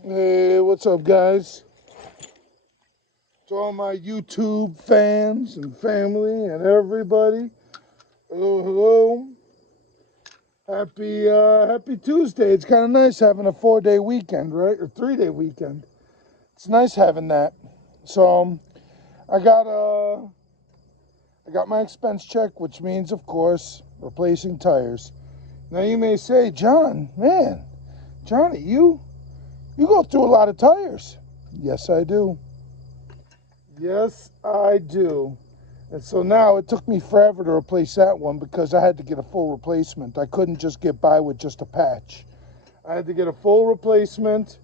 Hey, what's up, guys? To all my YouTube fans and family and everybody. Hello, hello. Happy Tuesday. It's kind of nice having a 4-day weekend, right? Or 3-day weekend. It's nice having that. So, I got uh, I got my expense check, which means, of course, replacing tires. Now you may say, John, man, Johnny, you go through a lot of tires. Yes, I do. Yes, I do. And so now it took me forever to replace that one because I had to get a full replacement. I couldn't just get by with just a patch. I had to get a full replacement.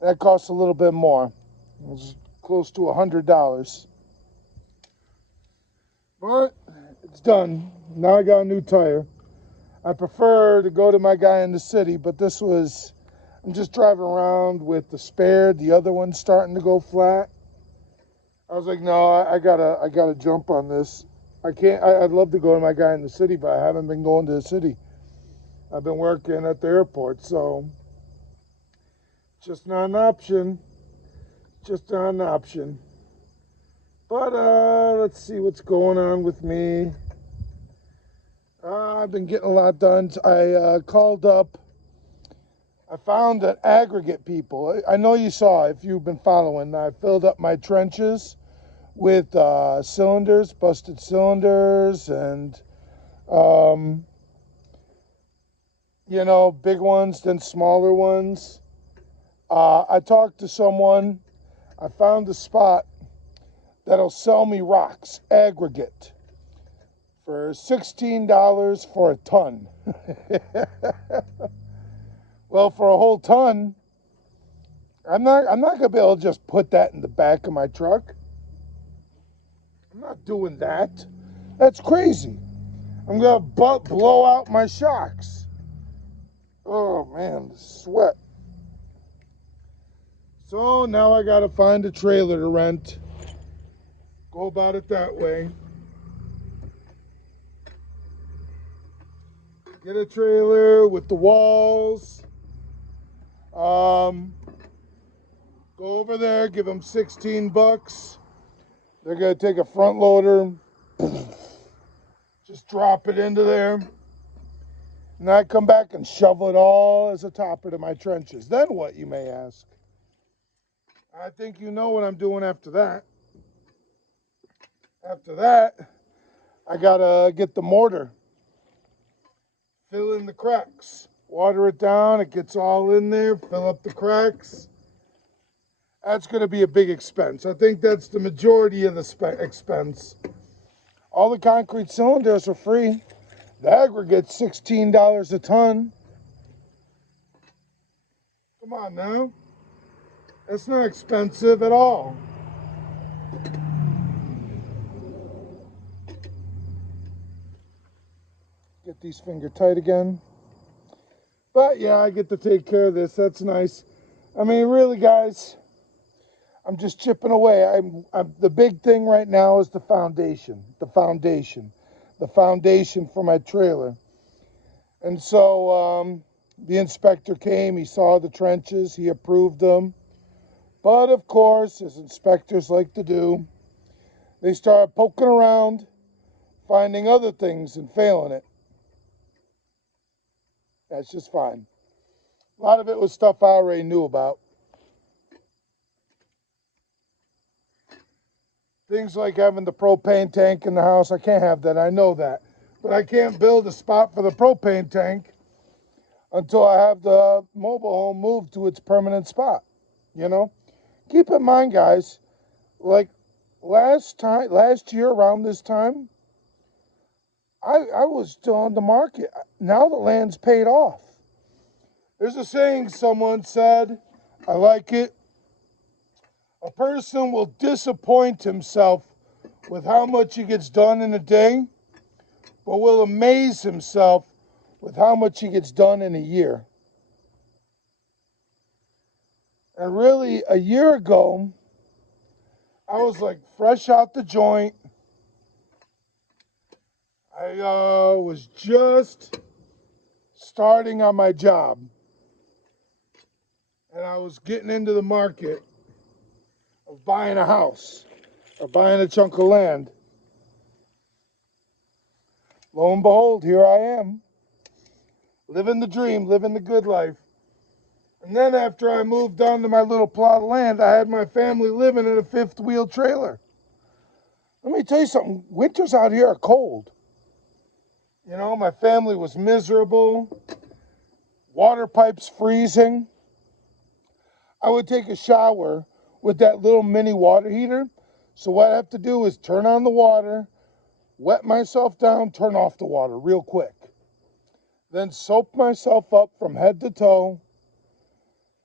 That cost a little bit more. It was close to $100. But it's done. Now I got a new tire. I prefer to go to my guy in the city, but I'm just driving around with the spare. The other one's starting to go flat. I was like, no, I gotta jump on this. I can't. I'd love to go to my guy in the city, but I haven't been going to the city. I've been working at the airport, so just not an option. Just not an option. But let's see what's going on with me. I've been getting a lot done. I called up. I found that aggregate people. I know you saw if you've been following. I filled up my trenches with cylinders, busted cylinders, and um, big ones, then smaller ones. I talked to someone. I found a spot that'll sell me rocks, aggregate, for $16 for a ton. Well, for a whole ton, I'm not gonna be able to just put that in the back of my truck. I'm not doing that. That's crazy. I'm gonna blow out my shocks. Oh man, the sweat. So now I gotta find a trailer to rent. Go about it that way. Get a trailer with the walls. Um, Go over there, give them 16 bucks. They're gonna take a front loader, just drop it into there, and I come back and shovel it all as a topper to my trenches. Then what, you may ask? I think you know what I'm doing after that. After that, I gotta get the mortar, fill in the cracks, water it down, it gets all in there, fill up the cracks. That's gonna be a big expense. I think that's the majority of the expense. All the concrete cylinders are free. The aggregate's $16 a ton. Come on now. That's not expensive at all. Get these finger tight again. But yeah, I get to take care of this. That's nice. I mean, really, guys, I'm just chipping away. The big thing right now is the foundation. The foundation for my trailer. And so the inspector came. He saw the trenches. He approved them. But of course, as inspectors like to do, they start poking around, finding other things and failing it. That's just fine. A lot of it was stuff I already knew about. Things like having the propane tank in the house, I can't have that. I know that. But I can't build a spot for the propane tank until I have the mobile home moved to its permanent spot. You know? Keep in mind, guys, like last year around this time, I was still on the market. Now the land's paid off. There's a saying someone said, I like it. A person will disappoint himself with how much he gets done in a day, but will amaze himself with how much he gets done in a year. And really, a year ago, I was like fresh out the joint. I was just starting on my job. and I was getting into the market of buying a house or buying a chunk of land, lo and behold, here I am, living the dream, living the good life. And then after I moved on to my little plot of land, I had my family living in a fifth wheel trailer. Let me tell you something, winters out here are cold. You know, my family was miserable, water pipes freezing. I would take a shower with that little mini water heater. So what I have to do is turn on the water, wet myself down, turn off the water real quick. Then soap myself up from head to toe,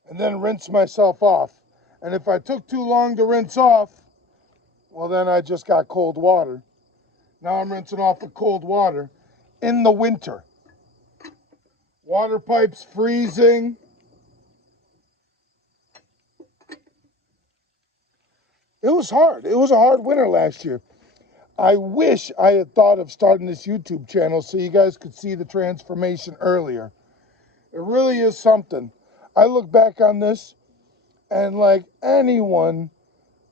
and then rinse myself off. And if I took too long to rinse off, well, then I just got cold water. Now I'm rinsing off with cold water in the winter. Water pipes freezing. It was hard. It was a hard winter last year. I wish I had thought of starting this YouTube channel so you guys could see the transformation earlier. It really is something. I look back on this and like anyone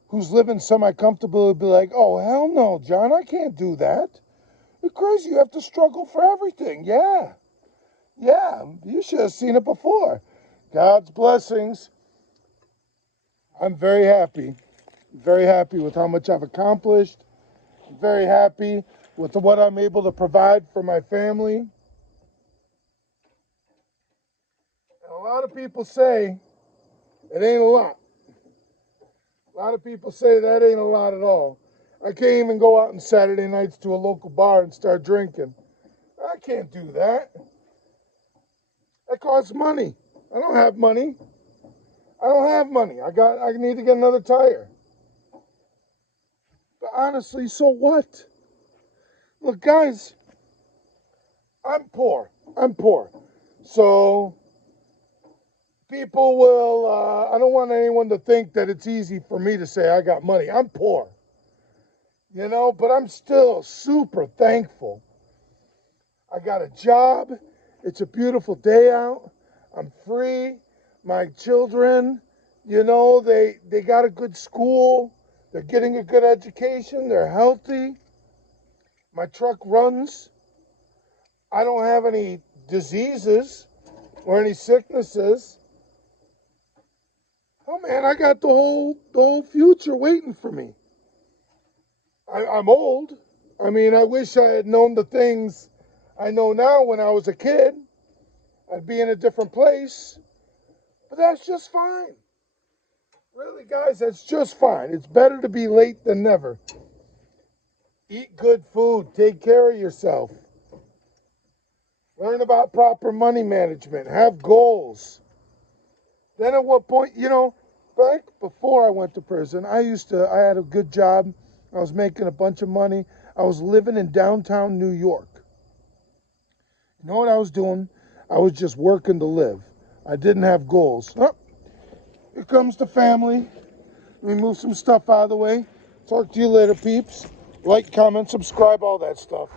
who's living semi-comfortable would be like, oh, hell no, John, I can't do that. You're crazy. You have to struggle for everything. Yeah, you should have seen it before. God's blessings. I'm very happy with how much I've accomplished. I'm very happy with what I'm able to provide for my family. And a lot of people say it ain't a lot. A lot of people say that ain't a lot at all. I can't even go out on Saturday nights to a local bar and start drinking. I can't do that. That costs money. I don't have money. I need to get another tire. But honestly, so what? Look, guys, I'm poor. So people will, I don't want anyone to think that it's easy for me to say I got money. I'm poor. You know, but I'm still super thankful. I got a job. It's a beautiful day out. I'm free. My children, you know, they got a good school. They're getting a good education. They're healthy. My truck runs. I don't have any diseases or any sicknesses. Oh man, I got the whole future waiting for me. I'm old. I mean, I wish I had known the things I know now when I was a kid. I'd be in a different place. But that's just fine. Really, guys, that's just fine. It's better to be late than never. Eat good food. Take care of yourself. Learn about proper money management. Have goals. Then at what point, you know, back before I went to prison, I had a good job. I was making a bunch of money. I was living in downtown New York. You know what I was doing? I was just working to live. I didn't have goals. Oh, here comes the family. Let me move some stuff out of the way. Talk to you later, peeps. Like, comment, subscribe, all that stuff.